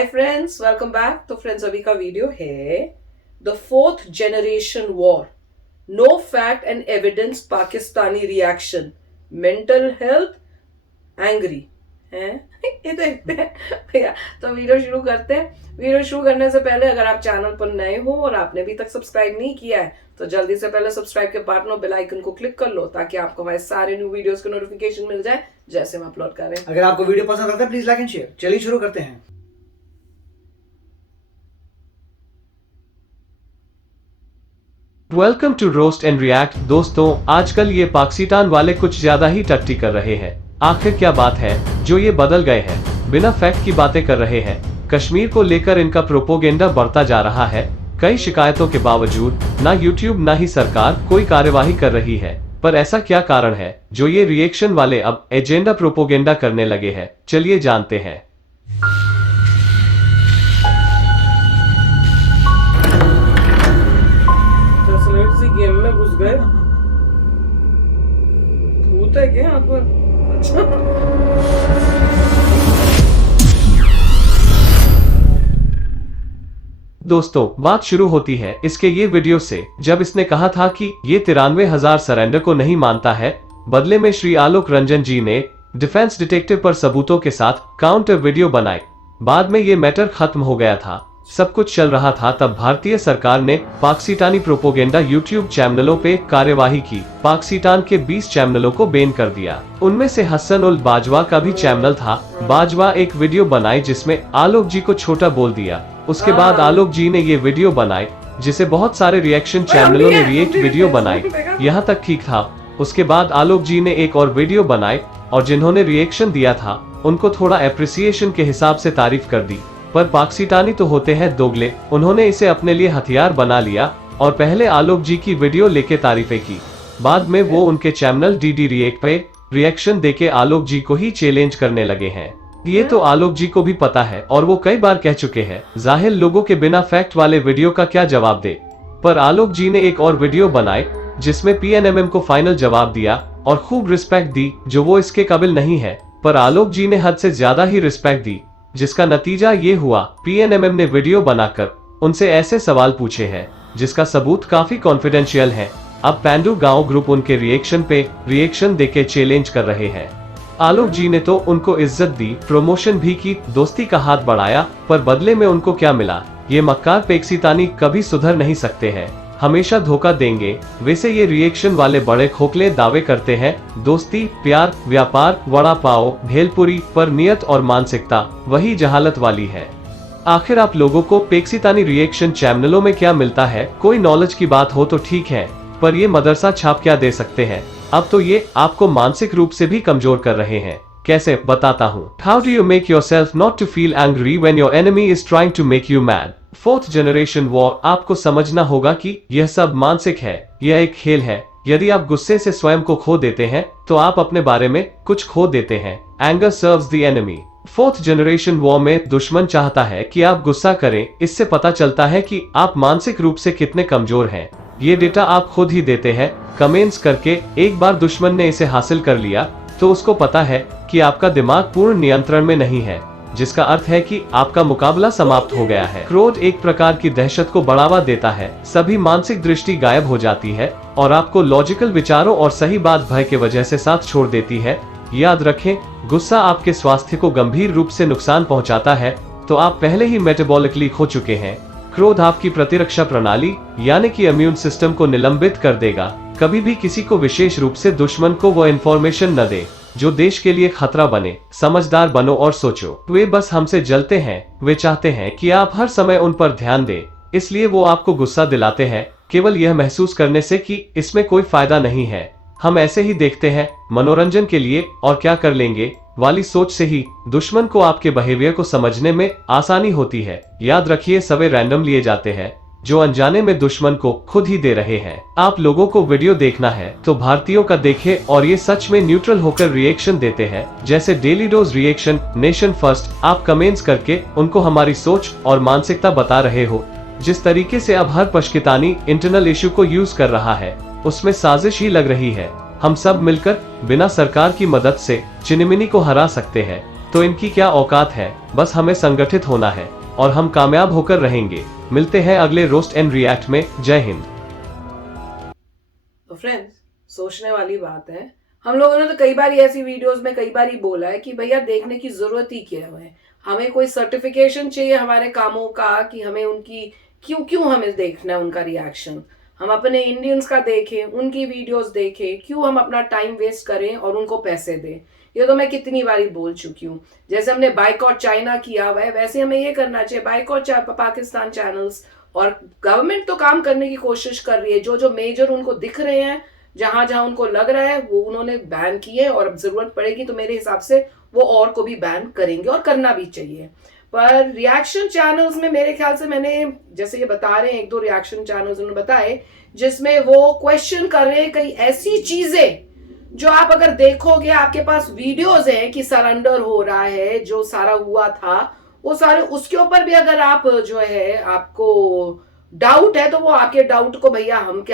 हाय friends, welcome back. तो friends, अभी का वीडियो है the 4th generation war, no fact and evidence, Pakistani reaction, mental health angry है। ये देखते हैं भैया। तो वीडियो शुरू करते हैं। वीडियो शुरू करने से पहले अगर आप चैनल पर नए हो और आपने अभी तक सब्सक्राइब नहीं किया है तो जल्दी से पहले सब्सक्राइब के बटन और बेल आइकन को क्लिक कर लो ताकि आपको हमारे सारे न्यू वीडियोस के नोटिफिकेशन मिल जाए जैसे हम अपलोड करें। अगर आपको वीडियो पसंद आता है प्लीज लाइक एंड शेयर। चलिए शुरू करते हैं। Welcome to roast and react. दोस्तों, आजकल ये पाकिस्तान वाले कुछ ज्यादा ही टट्टी कर रहे हैं। आखिर क्या बात है जो ये बदल गए हैं, बिना फैक्ट की बातें कर रहे हैं। कश्मीर को लेकर इनका प्रोपोगेंडा बढ़ता जा रहा है। कई शिकायतों के बावजूद ना यूट्यूब ना ही सरकार कोई कार्यवाही कर रही है। पर ऐसा क्या कारण है जो ये रिएक्शन वाले अब एजेंडा प्रोपोगेंडा करने लगे हैं? चलिए जानते हैं। गेम में घुस गए, भूत है क्या यहाँ पर? अच्छा। दोस्तों, बात शुरू होती है इसके ये वीडियो से, जब इसने कहा था कि ये 93,000 सरेंडर को नहीं मानता है। बदले में श्री आलोक रंजन जी ने डिफेंस डिटेक्टिव पर सबूतों के साथ काउंटर वीडियो बनाए। बाद में ये मैटर खत्म हो गया था, सब कुछ चल रहा था। तब भारतीय सरकार ने पाकिस्तानी प्रोपोगेंडा यूट्यूब चैनलों पे कार्यवाही की। पाकिस्तान के 20 चैनलों को बैन कर दिया। उनमें से हसन उल बाजवा का भी चैनल था। बाजवा एक वीडियो बनाई जिसमें आलोक जी को छोटा बोल दिया। उसके बाद आलोक जी ने ये वीडियो बनाए जिसे बहुत सारे रिएक्शन चैनलों ने रिएक्ट वीडियो बनाए। यहाँ तक ठीक था। उसके बाद आलोक जी ने एक और वीडियो बनाए और जिन्होंने रिएक्शन दिया था उनको थोड़ा एप्रिसिएशन के हिसाब से तारीफ कर दी। पर पाकिस्तानी तो होते हैं दोगले, उन्होंने इसे अपने लिए हथियार बना लिया और पहले आलोक जी की वीडियो लेके तारीफें की। बाद में वो उनके चैनल डीडी रिएक्ट पे रिएक्शन देके आलोक जी को ही चैलेंज करने लगे हैं। ये तो आलोक जी को भी पता है और वो कई बार कह चुके हैं। जाहिर लोगों के बिना फैक्ट वाले वीडियो का क्या जवाब दे। पर आलोक जी ने एक और वीडियो बनाए जिसमें पीएनएमएम को फाइनल जवाब दिया और खूब रिस्पेक्ट दी जो वो इसके काबिल नहीं है। पर आलोक जी ने हद से ज्यादा ही रिस्पेक्ट दी, जिसका नतीजा ये हुआ पीएनएमएम ने वीडियो बनाकर उनसे ऐसे सवाल पूछे हैं जिसका सबूत काफी कॉन्फिडेंशियल है। अब पेंडू गांव ग्रुप उनके रिएक्शन पे रिएक्शन देके चैलेंज कर रहे हैं। आलोक जी ने तो उनको इज्जत दी, प्रमोशन भी की, दोस्ती का हाथ बढ़ाया, पर बदले में उनको क्या मिला? ये मक्कार पाकिस्तानी कभी सुधर नहीं सकते हैं, हमेशा धोखा देंगे। वैसे ये रिएक्शन वाले बड़े खोखले दावे करते हैं दोस्ती, प्यार, व्यापार, वड़ा पाव, भेलपुरी, पर नियत और मानसिकता वही जहालत वाली है। आखिर आप लोगों को पाकिस्तानी रिएक्शन चैनलों में क्या मिलता है? कोई नॉलेज की बात हो तो ठीक है, पर ये मदरसा छाप क्या दे सकते हैं? अब तो ये आपको मानसिक रूप से भी कमजोर कर रहे हैं। कैसे, बताता हूँ। How do you make yourself not to feel angry when your enemy is trying to make you mad? 4th generation war, आपको समझना होगा कि यह सब मानसिक है। यह एक खेल है। यदि आप गुस्से से स्वयं को खो देते हैं तो आप अपने बारे में कुछ खो देते हैं। Anger serves the enemy. 4th generation war में दुश्मन चाहता है कि आप गुस्सा करें। इससे पता चलता है कि आप मानसिक रूप से कितने कमजोर हैं। ये डेटा आप खुद ही देते हैं कमेंट्स करके। एक बार दुश्मन ने इसे हासिल कर लिया तो उसको पता है कि आपका दिमाग पूर्ण नियंत्रण में नहीं है, जिसका अर्थ है कि आपका मुकाबला समाप्त हो गया है। क्रोध एक प्रकार की दहशत को बढ़ावा देता है। सभी मानसिक दृष्टि गायब हो जाती है और आपको लॉजिकल विचारों और सही बात भय के वजह से साथ छोड़ देती है। याद रखें, गुस्सा आपके स्वास्थ्य को गंभीर रूप से नुकसान पहुंचाता है, तो आप पहले ही मेटाबॉलिकली खो चुके हैं। क्रोध आपकी प्रतिरक्षा प्रणाली यानी कि इम्यून सिस्टम को निलंबित कर देगा। कभी भी किसी को, विशेष रूप से दुश्मन को, वो इन्फॉर्मेशन न दे जो देश के लिए खतरा बने। समझदार बनो और सोचो। वे बस हमसे जलते हैं। वे चाहते हैं कि आप हर समय उन पर ध्यान दें, इसलिए वो आपको गुस्सा दिलाते हैं केवल यह महसूस करने से कि इसमें कोई फायदा नहीं है। हम ऐसे ही देखते हैं, मनोरंजन के लिए और क्या कर लेंगे वाली सोच से ही दुश्मन को आपके बिहेवियर को समझने में आसानी होती है। याद रखिए, सवे रैंडम लिए जाते हैं जो अनजाने में दुश्मन को खुद ही दे रहे हैं। आप लोगों को वीडियो देखना है तो भारतीयों का देखें और ये सच में न्यूट्रल होकर रिएक्शन देते हैं, जैसे daily dose reaction, nation first. आप कमेंट्स करके उनको हमारी सोच और मानसिकता बता रहे हो। जिस तरीके से अब हर पाकिस्तानी इंटरनल इशू को यूज कर रहा है उसमें साजिश ही लग रही है। हम सब मिलकर बिना सरकार की मदद से चिनिमिनी को हरा सकते हैं। तो इनकी क्या औकात है। बस हमें संगठित होना है और हम कामयाब होकर रहेंगे। मिलते हैं अगले रोस्ट एंड रिएक्ट में। जय हिंद। तो फ्रेंड्स, सोचने वाली बात है। हम लोगों ने तो कई बार ऐसी वीडियोस में कई बार ही बोला है कि भैया देखने की जरूरत ही क्या है। हमें कोई सर्टिफिकेशन चाहिए हमारे कामों का कि हमें उनकी क्यों क्यों हमें देखना है उनका रिएक्शन। हम अपने इंडियंस का देखें, उनकी वीडियोस देखें, क्यों हम अपना टाइम वेस्ट करें और उनको पैसे दें। ये तो मैं कितनी बारी बोल चुकी हूँ। जैसे हमने बाइकआउट चाइना किया हुआ है, वैसे हमें ये करना चाहिए, बाइकआउट पाकिस्तान चैनल्स। और गवर्नमेंट तो काम करने की कोशिश कर रही है, जो जो मेजर उनको दिख रहे हैं, जहां जहां उनको लग रहा है वो उन्होंने बैन किए, और अब जरूरत पड़ेगी तो मेरे हिसाब से वो और को भी बैन करेंगे, और करना भी चाहिए। पर रिएक्शन चैनल्स में मेरे ख्याल से, मैंने जैसे ये बता रहे हैं, 1-2 रिएक्शन चैनल्स उन्होंने बताए जिसमें वो क्वेश्चन कर रहे हैं कई ऐसी चीजें जो आप अगर देखोगे, आपके पास वीडियोज है कि सरेंडर हो रहा है, जो सारा हुआ था वो सारे, उसके ऊपर भी अगर आप जो है आपको डाउट है तो वो आपके डाउट को भैया हम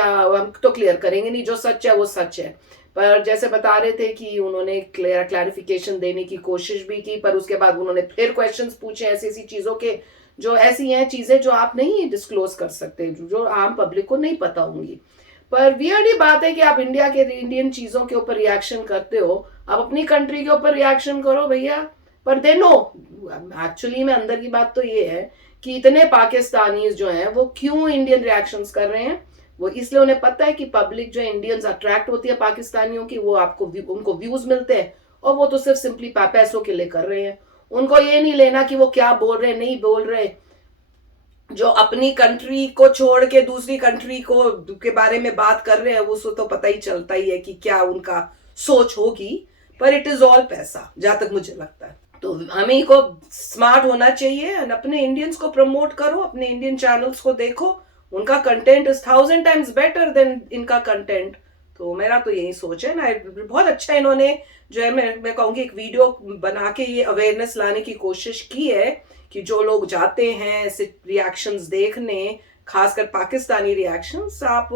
तो क्लियर करेंगे नहीं। जो सच है वो सच है। पर जैसे बता रहे थे कि उन्होंने क्लैरिफिकेशन देने की कोशिश भी की, पर उसके बाद उन्होंने फिर क्वेश्चंस पूछे ऐसी ऐसी चीजों के, जो ऐसी हैं चीजें जो आप नहीं डिस्क्लोज कर सकते, जो आम पब्लिक को नहीं पता होंगी। पर वियर्ड ही बात है कि आप इंडियन चीजों के ऊपर रिएक्शन करते हो, आप अपनी कंट्री के ऊपर रिएक्शन करो भैया। पर दे नो एक्चुअली में अंदर की बात तो ये है कि इतने पाकिस्तानीज जो हैं वो क्यों इंडियन रिएक्शंस कर रहे हैं। वो इसलिए उन्हें पता है कि पब्लिक जो है इंडियंस अट्रैक्ट होती है पाकिस्तानियों की, वो उनको व्यूज मिलते हैं, और वो तो सिर्फ सिंपली पैसों के लिए कर रहे हैं। उनको ये नहीं लेना कि वो क्या बोल रहे नहीं बोल रहे। जो अपनी कंट्री को छोड़ के दूसरी कंट्री को के बारे में बात कर रहे हैं, उसको तो पता ही चलता ही है कि क्या उनका सोच होगी। पर इट इज ऑल पैसा, जहां तक मुझे लगता है। तो हमें को स्मार्ट होना चाहिए, अपने इंडियंस को प्रमोट करो, अपने इंडियन चैनल्स को देखो, उनका content is 1000 times better than इनका कंटेंट। तो मेरा तो यही सोच है ना। बहुत अच्छा इन्होंने जो है, मैं कहूंगी एक वीडियो बना के ये अवेयरनेस लाने की कोशिश की है कि जो लोग जाते हैं ऐसे रिएक्शंस देखने, खासकर पाकिस्तानी रिएक्शंस, आप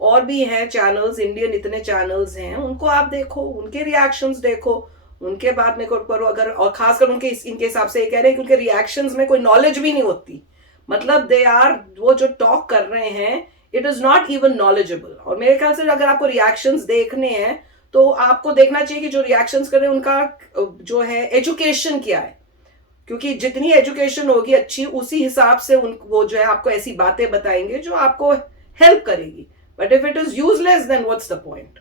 और भी हैं चैनल्स, इंडियन इतने चैनल्स हैं, उनको आप देखो, उनके रिएक्शंस देखो, उनके बाद में करो अगर, और खासकर इनके हिसाब से ये कह रहे हैं कि उनके रिएक्शंस में कोई नॉलेज भी नहीं होती। मतलब वो जो टॉक कर रहे हैं, it is not even knowledgeable. और मेरे ख्याल से अगर आपको रिएक्शंस देखने हैं तो आपको देखना चाहिए कि जो रिएक्शंस कर रहे हैं उनका जो है एजुकेशन क्या है, क्योंकि जितनी एजुकेशन होगी अच्छी, उसी हिसाब से वो जो है आपको ऐसी बातें बताएंगे जो आपको हेल्प करेगी। But if it is useless then what's the point.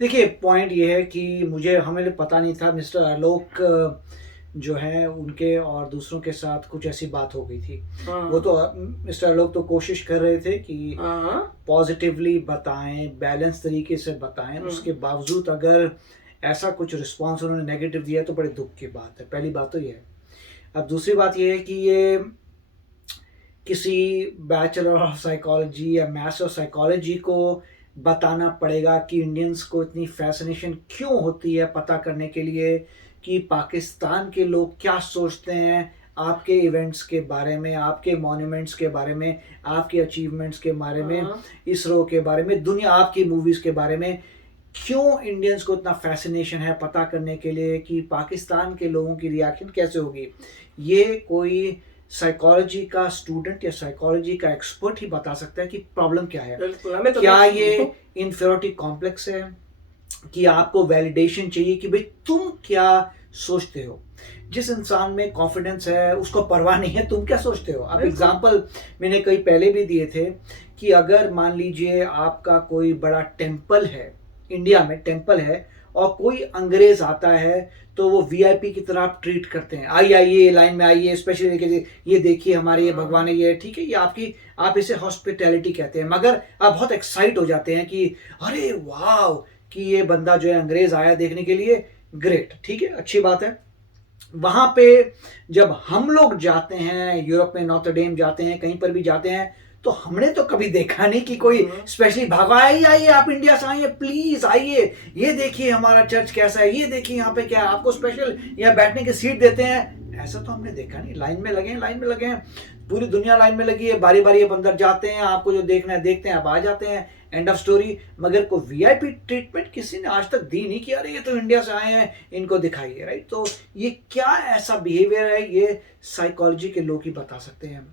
देखिए, पॉइंट ये है कि हमें पता नहीं था मिस्टर आलोक जो है उनके और दूसरों के साथ कुछ ऐसी बात हो गई थी। वो तो मिस्टर आलोक तो कोशिश कर रहे थे कि पॉजिटिवली बताएं, बैलेंस तरीके से बताएं। उसके बावजूद अगर ऐसा कुछ रिस्पांस उन्होंने नेगेटिव दिया तो बड़े दुख की बात है। पहली बात तो ये है। अब दूसरी बात ये है कि ये किसी बैचलर ऑफ साइकोलॉजी या मास्टर ऑफ साइकोलॉजी को बताना पड़ेगा कि इंडियंस को इतनी फैसिनेशन क्यों होती है, पता करने के लिए कि पाकिस्तान के लोग क्या सोचते हैं आपके इवेंट्स के बारे में, आपके मॉन्यूमेंट्स के बारे में, आपके अचीवमेंट्स के बारे में, इसरो के बारे में, दुनिया आपकी मूवीज़ के बारे में। क्यों इंडियंस को इतना फैसिनेशन है पता करने के लिए कि पाकिस्तान के लोगों की रिएक्शन कैसे होगी। ये कोई साइकोलॉजी का स्टूडेंट या साइकोलॉजी का एक्सपर्ट ही बता सकता है कि प्रॉब्लम क्या है। तो क्या ये इन्फीरियरिटी कॉम्प्लेक्स है कि आपको वैलिडेशन चाहिए कि भाई तुम क्या सोचते हो। जिस इंसान में कॉन्फिडेंस है उसको परवाह नहीं है तुम क्या सोचते हो। अब एग्जांपल मैंने कई पहले भी दिए थे कि अगर मान लीजिए आपका कोई बड़ा टेम्पल है, इंडिया में टेम्पल है, और कोई अंग्रेज आता है तो वो वीआईपी की तरह आप ट्रीट करते हैं। आइए लाइन में आइए, स्पेशली ये देखिए हमारे ये भगवान है, ये ठीक है, ये आप इसे हॉस्पिटैलिटी कहते हैं। मगर आप बहुत एक्साइट हो जाते हैं कि अरे वाह कि ये बंदा जो है अंग्रेज आया देखने के लिए, ग्रेट, ठीक है, अच्छी बात है। वहां पे जब हम लोग जाते हैं, यूरोप में नॉत्र डेम जाते हैं, कहीं पर भी जाते हैं, तो हमने तो कभी देखा नहीं कि कोई स्पेशली भागा आइए आप इंडिया से आइए, प्लीज आइए, ये देखिए हमारा चर्च कैसा है, ये देखिए यहाँ पे क्या है, आपको स्पेशल यहाँ बैठने की सीट देते हैं। ऐसा तो हमने देखा नहीं। लाइन में लगे हैं, पूरी दुनिया लाइन में लगी है, बारी बारी आप अंदर जाते हैं, आपको जो देखना है देखते हैं, आप आ जाते हैं। End of story. मगर कोई वीआईपी ट्रीटमेंट किसी ने आज तक दी नहीं कि अरे ये तो इंडिया से आए हैं, इनको दिखाइए, राइट। तो ये क्या ऐसा बिहेवियर है, ये साइकोलॉजी के लोग ही बता सकते हैं।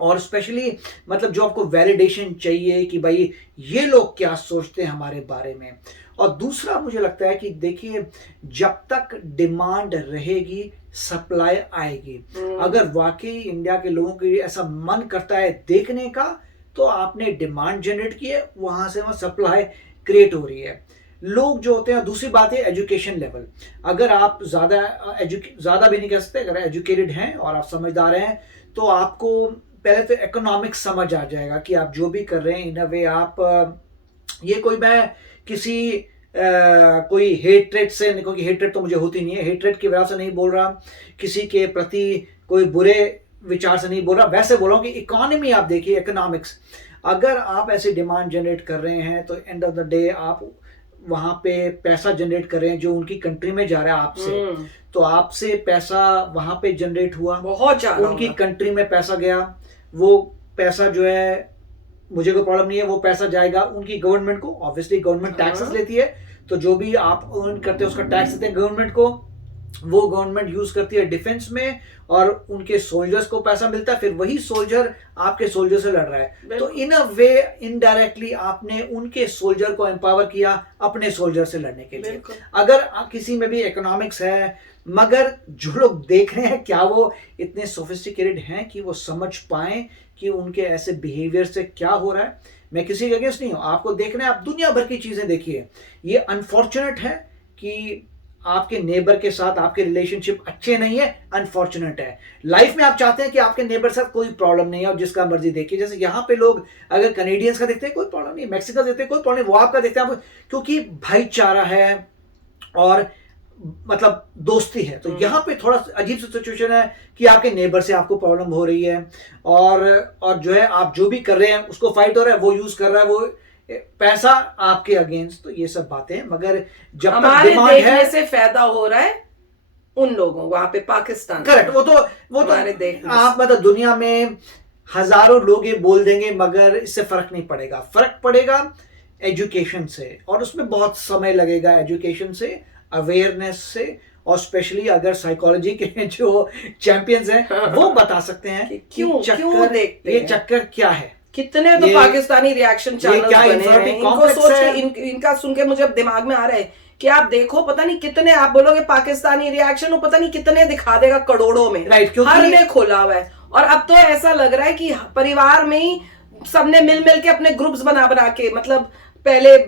और स्पेशली मतलब जो आपको वैलिडेशन चाहिए कि भाई ये लोग क्या सोचते हैं हमारे बारे में। और दूसरा मुझे लगता है कि देखिए, जब तक डिमांड रहेगी सप्लाई आएगी। अगर वाकई इंडिया के लोगों को ऐसा मन करता है देखने का, तो आपने डिमांड जनरेट की है, वहां से वहां सप्लाई क्रिएट हो रही है। लोग जो होते हैं, दूसरी बात है एजुकेशन लेवल। अगर आप ज्यादा भी नहीं कह सकते, अगर एजुकेटेड हैं और आप समझदार हैं, तो आपको पहले तो इकोनॉमिक्स समझ आ जाएगा कि आप जो भी कर रहे हैं इन अ वे आप ये कोई मैं किसी कोई हेट्रेट से, क्योंकि हेट्रेट तो मुझे होती नहीं है, हेट्रेट की वजह से नहीं बोल रहा, किसी के प्रति कोई बुरे विचार से नहीं बोल रहा, वैसे बोल रहा हूँ कि इकोनॉमी आप देखिए, इकोनॉमिक्स। अगर आप ऐसे डिमांड जनरेट कर रहे हैं तो एंड ऑफ द डे आप वहां पे पैसा जनरेट कर रहे हैं जो उनकी कंट्री में जा रहा है आपसे। तो आपसे पैसा वहां पे जनरेट हुआ, बहुत ज्यादा, उनकी कंट्री में पैसा गया, वो पैसा जो है, मुझे कोई प्रॉब्लम नहीं है, वो पैसा जाएगा उनकी गवर्नमेंट को। ऑब्वियसली गवर्नमेंट टैक्सेस लेती है, तो जो भी आप अर्न करते हैं उसका टैक्स देते हैं गवर्नमेंट को, वो गवर्नमेंट यूज करती है डिफेंस में, और उनके सोल्जर्स को पैसा मिलता है, फिर वही सोल्जर आपके सोल्जर से लड़ रहा है। तो इन अ वे इनडायरेक्टली आपने उनके सोल्जर को एम्पावर किया अपने सोल्जर से लड़ने के लिए। अगर किसी में भी इकोनॉमिक्स है, मगर जो लोग देख रहे हैं क्या वो इतने सोफिस्टिकेटेड हैं कि वो समझ पाए कि उनके ऐसे बिहेवियर से क्या हो रहा है। मैं किसी के अगेंस्ट नहीं हूं, आपको देखना है, आप दुनिया भर की चीजें देखिए। ये अनफॉर्चुनेट है कि आपके नेबर के साथ आपके रिलेशनशिप अच्छे नहीं है, अनफॉर्चुनेट है। लाइफ में आप चाहते हैं कि आपके नेबर के साथ कोई प्रॉब्लम नहीं है, आप जिसका मर्जी देखिए। जैसे यहाँ पे लोग अगर कनेडियंस का देखते हैं कोई प्रॉब्लम नहीं, मैक्सिकन देखते हैं कोई प्रॉब्लम नहीं, वो आपका देखते हैं, क्योंकि भाईचारा है और मतलब दोस्ती है। तो यहाँ पे थोड़ा अजीब सी सिचुएशन है कि आपके नेबर से आपको प्रॉब्लम हो रही है, और जो है आप जो भी कर रहे हैं उसको फाइट हो रहा है, वो यूज कर रहा है वो पैसा आपके अगेंस्ट। तो ये सब बातें हैं, मगर जब तक डिमांड है से फायदा हो रहा है उन लोगों वहां पे पाकिस्तान। करेक्ट, वो तो आप मतलब दुनिया में हजारों लोग ये बोल देंगे, मगर इससे फर्क नहीं पड़ेगा। फर्क पड़ेगा एजुकेशन से, और उसमें बहुत समय लगेगा, एजुकेशन से, अवेयरनेस से, और स्पेशली अगर साइकोलॉजी के जो चैंपियंस हैं वो बता सकते हैं कि क्यों देखते ये चक्कर क्या है। कितने तो पाकिस्तानी रिएक्शन चैनल्स बने हैं, इनको सोच के इनका सुन के मुझे दिमाग में आ रहा है कि आप देखो, पता नहीं कितने, आप बोलोगे पाकिस्तानी रिएक्शन, वो पता नहीं कितने दिखा देगा, करोड़ों में, राइट, हर ने खोला हुआ है। और अब तो ऐसा लग रहा है कि परिवार में ही सबने मिल के अपने ग्रुप्स बना के, मतलब पहले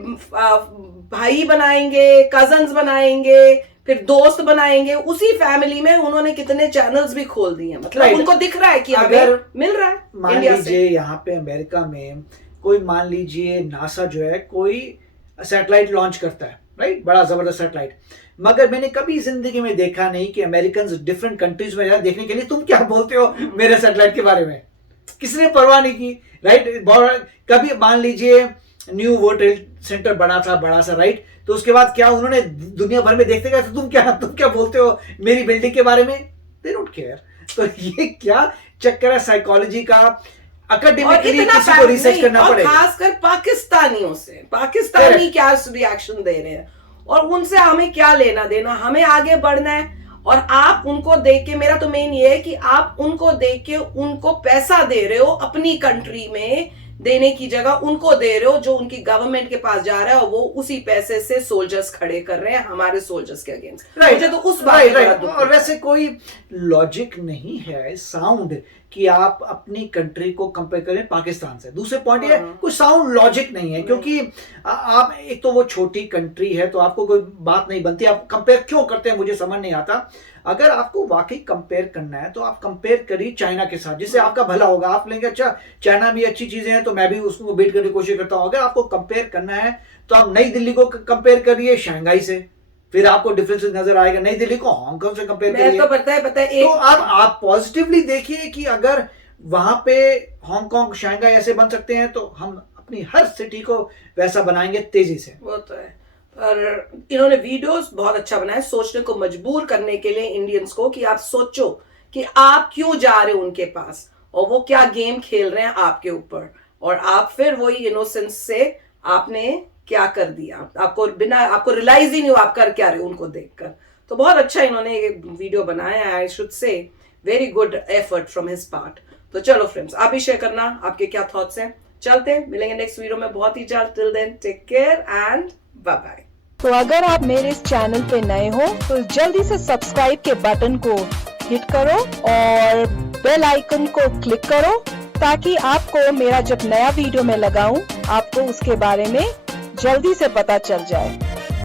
भाई बनाएंगे, कजन्स बनाएंगे, फिर दोस्त बनाएंगे, उसी फैमिली में उन्होंने कितने चैनल्स भी खोल दिए। मतलब उनको दिख रहा है कि अगर मिल रहा है। मान लीजिए यहाँ पे अमेरिका में कोई, मान लीजिए नासा जो है कोई सैटेलाइट लॉन्च करता है, राइट, बड़ा जबरदस्त सैटेलाइट, मगर मैंने कभी जिंदगी में देखा नहीं कि अमेरिकन डिफरेंट कंट्रीज में देखने के लिए तुम क्या बोलते हो मेरे सैटेलाइट के बारे में, किसने परवाह नहीं की, राइट। कभी मान लीजिए न्यू वर्ल्ड ट्रेड सेंटर बना था बड़ा सा, राइट, तो उसके बाद क्या उन्होंने दुनिया भर में देखते गए तो तुम क्या बोलते हो मेरी बिल्डिंग के बारे में, दे डोंट केयर। तो ये क्या चक्कर है साइकोलॉजी का, एकेडमिकली किसी को रिसर्च करना पड़ेगा, खासकर पाकिस्तानियों से। पाकिस्तानी क्या रिएक्शन दे रहे हैं और उनसे हमें क्या लेना देना, हमें आगे बढ़ना है। और आप उनको देख के, मेरा तो मेन ये है कि आप उनको देख के उनको पैसा दे रहे हो, अपनी कंट्री में देने की जगह उनको दे रहे हो जो उनकी गवर्नमेंट के पास जा रहा है, और वो उसी पैसे से सोल्जर्स खड़े कर रहे हैं हमारे सोल्जर्स के अगेंस्ट। मुझे तो उस बात का और वैसे कोई लॉजिक नहीं है साउंड कि आप अपनी कंट्री को कंपेयर करें पाकिस्तान से। दूसरे पॉइंट ये कोई साउंड लॉजिक नहीं है, क्योंकि आप एक तो वो छोटी कंट्री है तो आपको कोई बात नहीं बनती, आप कंपेयर क्यों करते हैं मुझे समझ नहीं आता। अगर आपको वाकई कंपेयर करना है तो आप कंपेयर करिए चाइना के साथ, जिससे आपका भला होगा। आप लेंगे अच्छा चाइना में अच्छी चीजें हैं तो मैं भी उसको बीट करने की कोशिश करता हूं। अगर आपको कंपेयर करना है तो आप नई दिल्ली को कंपेयर करिए शंघाई से, फिर आपको डिफरेंसेस नजर आएगा। नई दिल्ली को हांगकांग से कंपेयर करिए तो पता है तो आप पॉजिटिवली देखिए कि अगर वहां पे हांगकांग शंघाई ऐसे बन सकते हैं तो हम अपनी हर सिटी को वैसा बनाएंगे तेजी से। वो तो है। और इन्होंने वीडियोस बहुत अच्छा बनाया, सोचने को मजबूर करने के लिए इंडियंस को कि आप सोचो कि आप क्यों जा रहे हो उनके पास और वो क्या गेम खेल रहे हैं आपके ऊपर, और आप फिर वही इनोसेंस से आपने क्या कर दिया, आपको रियलाइज ही नहीं हुआ आप कर क्या रहे हो उनको देखकर। तो बहुत अच्छा इन्होंने ये वीडियो बनाया है, I should say very good effort from his part. तो चलो फ्रेंड्स, आप भी शेयर करना आपके क्या थॉट्स हैं। चलते हैं, मिलेंगे नेक्स्ट वीडियो में बहुत ही जल्द। Till then take care and bye bye. तो अगर आप मेरे इस चैनल पे नए हो तो जल्दी से सब्सक्राइब के बटन को हिट करो और बेल आइकन को क्लिक करो, ताकि आपको मेरा जब नया वीडियो मैं लगाऊं आपको उसके बारे में जल्दी से पता चल जाए।